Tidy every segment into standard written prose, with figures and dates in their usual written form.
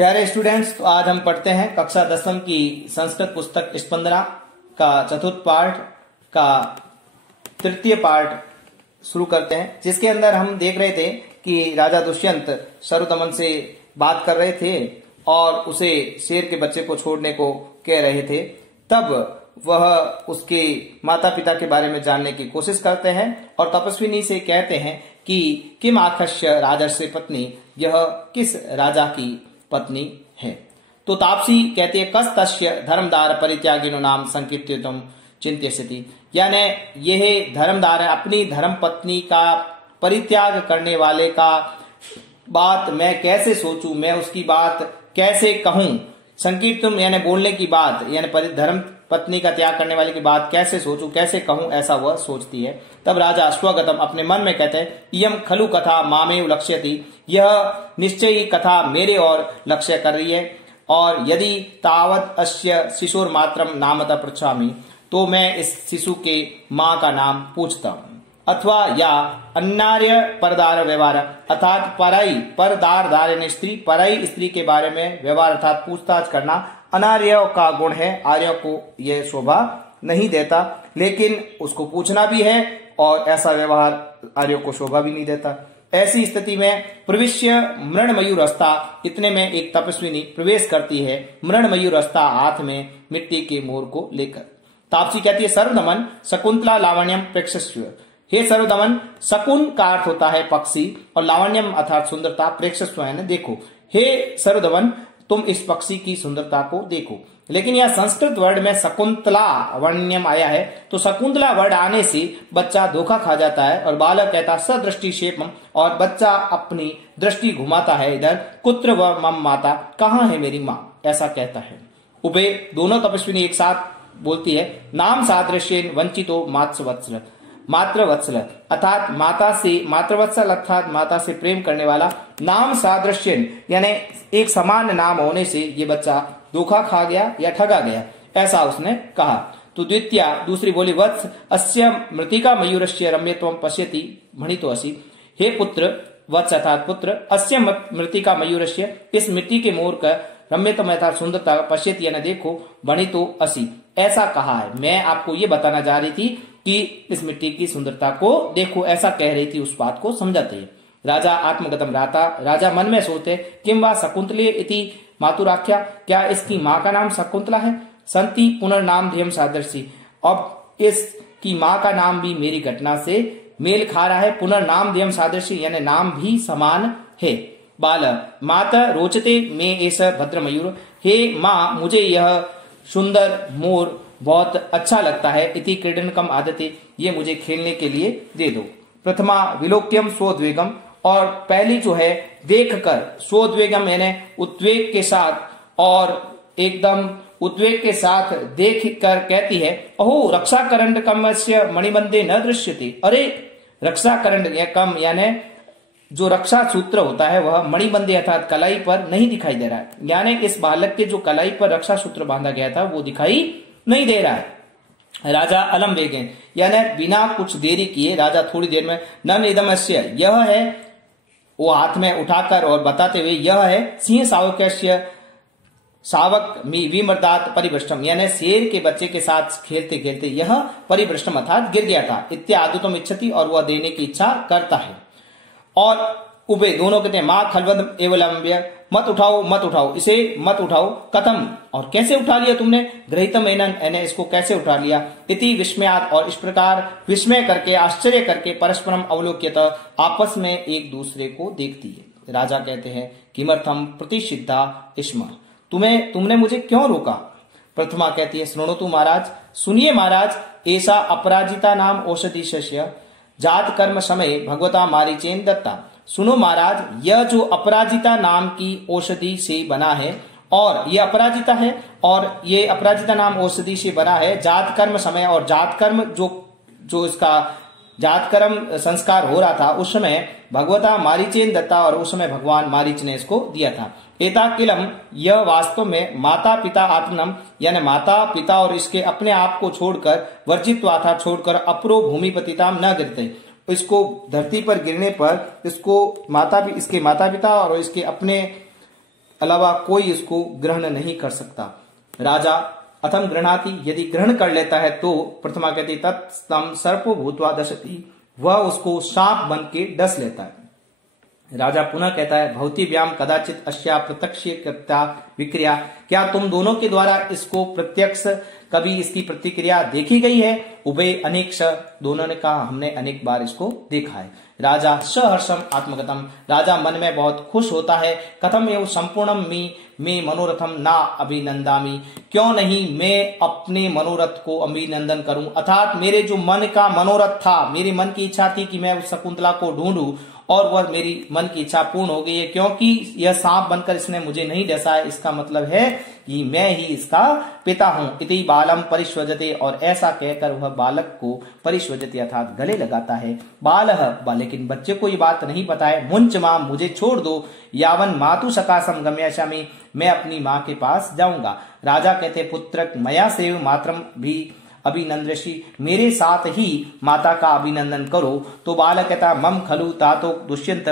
प्यारे स्टूडेंट्स, तो आज हम पढ़ते हैं कक्षा 10वीं की संस्कृत पुस्तक स्पंदना का चतुर्थ पाठ का तृतीय पाठ शुरू करते हैं, जिसके अंदर हम देख रहे थे कि राजा दुष्यंत शरुदमन से बात कर रहे थे और उसे शेर के बच्चे को छोड़ने को कह रहे थे। तब वह उसके माता पिता के बारे में जानने की कोशिश करते हैं और तपस्विनी से कहते हैं कि किम आखश्य राजर्षि पत्नी, यह किस राजा की पत्नी है। तो तापसी कहते हैं कस तस्य धर्मदार परित्यागिनो नाम संकीर्तितुम चिंत्यसति, यानी यह धर्मदार अपनी धर्म पत्नी का परित्याग करने वाले का बात मैं कैसे सोचूं, मैं उसकी बात कैसे कहूं। संकीर्तम यानी बोलने की बात, यानी धर्म पत्नी का त्याग करने वाले की बात कैसे सोचूं, कैसे कहूं, ऐसा वह सोचती है। तब राजा स्वगतम अपने मन में कहते हैं इयम खलु कथा मामेव लक्ष्यति, यह निश्चय ही कथा मेरे और लक्ष्य कर रही है। और यदि तावत अस्य शिशुर मात्रम नामतः पृच्छामि, तो मैं इस शिशु के माँ का नाम पूछता हूँ। अथवा या अन्नार्य परदार व्यवहार, अर्थात पराई परदार दारिणी स्त्री, पराई स्त्री के बारे में व्यवहार अर्थात पूछताछ करना अनार्य का गुण है। आर्य को यह शोभा नहीं देता, लेकिन उसको पूछना भी है और ऐसा व्यवहार आर्य को शोभा भी नहीं देता। ऐसी स्थिति में प्रविश्य मृण मयूरस्था, इतने में एक तपस्विनी प्रवेश करती है मृण मयूरस्था, हाथ में मिट्टी के मोर को लेकर। तापसी कहती है सर्वदमन शकुंतला लावण्यम प्रेक्षस्व, हे सर्वदमन, शकुन का अर्थ होता है पक्षी और लावण्यम अर्थात सुंदरता, प्रेक्षस्व है देखो। हे सर्वदमन, तुम इस पक्षी की सुंदरता को देखो। लेकिन यह संस्कृत वर्ड में शकुंतला वर्ण्यम आया है, तो शकुंतला वर्ड आने से बच्चा धोखा खा जाता है और बालक कहता सदृष्टि शेपम, और बच्चा अपनी दृष्टि घुमाता है इधर, कुत्र व मम माता, कहाँ है मेरी माँ, ऐसा कहता है। उभे दोनों तपस्विनी एक साथ बोलती है नाम सादृश्येन वंचितो मातृवत्सल, मातृवत्सल अर्थात माता से, मातृवत्सल अर्थात माता से प्रेम करने वाला, नाम सादृश्यन यानी एक समान नाम होने से ये बच्चा धोखा खा गया या ठगा गया, ऐसा उसने कहा। तो द्वितीय दूसरी बोली वत्स अस्य मृतिका मयूरस्य रम्यत्वं पश्यति भणितो असि, हे पुत्र, वत्स अर्थात पुत्र, अस्य मृतिका मयूरस्य, इस मिट्टी के मोर का रम्यत्वम अर्थात सुंदरता, पश्यति यानी देखो, भणितो असि ऐसा कहा है। मैं आपको ये बताना चाह रही थी कि इस मिट्टी की सुंदरता को देखो, ऐसा कह रही थी, उस बात को समझाते हैं। राजा आत्मगतम राता, राजा मन में सोचते किम वा शकुंतले इति मातुराख्या, क्या इसकी माँ का नाम शकुंतला है। संति पुनर्नाम ध्यम सादृशी, अब इसकी माँ का नाम भी मेरी घटना से मेल खा रहा है। पुनर्नाम ध्यम सादृशी यानी नाम भी समान है। बाल माता रोचते में ऐसा भद्र मयूर, हे माँ, मुझे यह सुंदर मोर बहुत अच्छा लगता है। इति क्रीडनकम आदते, ये मुझे खेलने के लिए दे दो। प्रथमा विलोक्यम स्वोद्वेगम, और पहली जो है देखकर, स्वोद्वेगम यानी उद्वेग के साथ, और एकदम उद्वेग के साथ देख कर कहती है अहो रक्षा करंड कमस्य मणिबंधे न दृश्यते, अरे रक्षा करंड या कम यानी जो रक्षा सूत्र होता है वह मणिबंधे अर्थात कलाई पर नहीं दिखाई दे रहा है, यानी इस बालक के जो कलाई पर रक्षा सूत्र बांधा गया था वो दिखाई नहीं दे रहा है। राजा अलम वेगेन यानी बिना कुछ देरी किए राजा थोड़ी देर में नम इदमस्य, यह है, वो हाथ में उठाकर और बताते हुए यह है सिंह सावकस्य सावक विमर्दात परिभ्रष्टम, यानी शेर के बच्चे के साथ खेलते खेलते यह परिभ्रष्टम अर्थात गिर गया था। इत्यादुतम इच्छति, और वह देने की इच्छा करता है। और उबे दोनों कहते हैं माँ खलवद एवलंब्य, मत उठाओ मत उठाओ, इसे मत उठाओ। कथम, और कैसे उठा लिया तुमने। ग्रहितम एनन, यानी इसको कैसे उठा लिया। इति विस्मयात, और इस प्रकार विस्मय करके आश्चर्य करके परस्परम अवलोक्यत, आपस में एक दूसरे को देखती है। राजा कहते हैं किमर्थम प्रतिषिद्धा इस्म, तुमने मुझे क्यों रोका। प्रथमा कहती है श्रृणोतु महाराज, सुनिए महाराज, ऐसा अपराजिता नाम औषधि शस्य जात कर्म समय भगवता मारीचेन दत्ता। सुनो महाराज, यह जो अपराजिता नाम की औषधि से बना है, और ये अपराजिता है, और ये अपराजिता नाम औषधि से बना है जात कर्म समय, और जात कर्म जो इसका जात कर्म संस्कार हो रहा था उस समय भगवता मारीचेन दत्ता, और उस समय भगवान मारीच ने इसको दिया था। एता किलम, यह वास्तव में माता पिता आत्मनम यानी माता पिता और इसके अपने आप को छोड़कर, वर्जित्वा था छोड़कर, अपरो भूमिपतिताम न गिरते, इसको धरती पर गिरने पर इसको इसके माता पिता और इसके अपने अलावा कोई इसको ग्रहण नहीं कर सकता। राजा अथम गृह्णाति, यदि ग्रहण कर लेता है तो प्रथमा कहती तत्स्तम सर्पो भूत्वा दशति, वह उसको सांप बन के डस लेता है। राजा पुनः कहता है भवती व्याम कदाचित अश्या प्रत्यक्ष विक्रिया, क्या तुम दोनों के द्वारा इसको प्रत्यक्ष कभी इसकी प्रतिक्रिया देखी गई है? उभय अनेक श, दोनों ने कहा हमने अनेक बार इसको देखा है। राजा सहर्षम आत्मगतम, राजा मन में बहुत खुश होता है। कथम एवं संपूर्णम मैं मनोरथम ना अभिनंदामी, क्यों नहीं मैं अपने मनोरथ को अभिनंदन करूं, अर्थात मेरे जो मन का मनोरथ था, मेरी मन की इच्छा थी कि मैं उस शकुंतला को ढूंढूं और वह मेरी मन की इच्छा पूर्ण हो गई है, क्योंकि यह सांप बनकर इसने मुझे नहीं डसा है, इसका मतलब है कि मैं ही इसका पिता हूं। इति बालम परिष्वजते, और ऐसा कहकर वह बालक को परिष्वजते अर्थात गले लगाता है। बालह, लेकिन बच्चे को ये बात नहीं पता है। मुंच मां, मुझे छोड़ दो, यावन मातु सकाशम गम्याशामि, मैं अपनी माँ के पास जाऊंगा। राजा कहते पुत्रक मया सेव मातरम भी अभिनंदशी, मेरे साथ ही माता का अभिनंदन करो। तो बालक कहता मम खलु तातो दुष्यंत,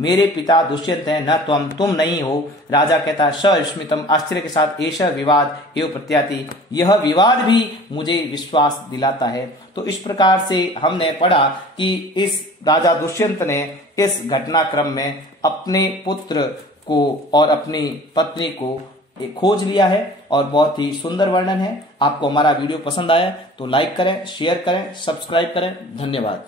मेरे पिता दुष्यंत है, न तुम नहीं हो। राजा कहता सस्मितम, आश्चर्य के साथ, ऐसा विवाद एवं प्रत्याति, यह विवाद भी मुझे विश्वास दिलाता है। तो इस प्रकार से हमने पढ़ा कि इस राजा दुष्यंत ने इस घटनाक्रम में अपने पुत्र को और अपनी पत्नी को खोज लिया है और बहुत ही सुंदर वर्णन है। आपको हमारा वीडियो पसंद आया तो लाइक करें, शेयर करें, सब्सक्राइब करें। धन्यवाद।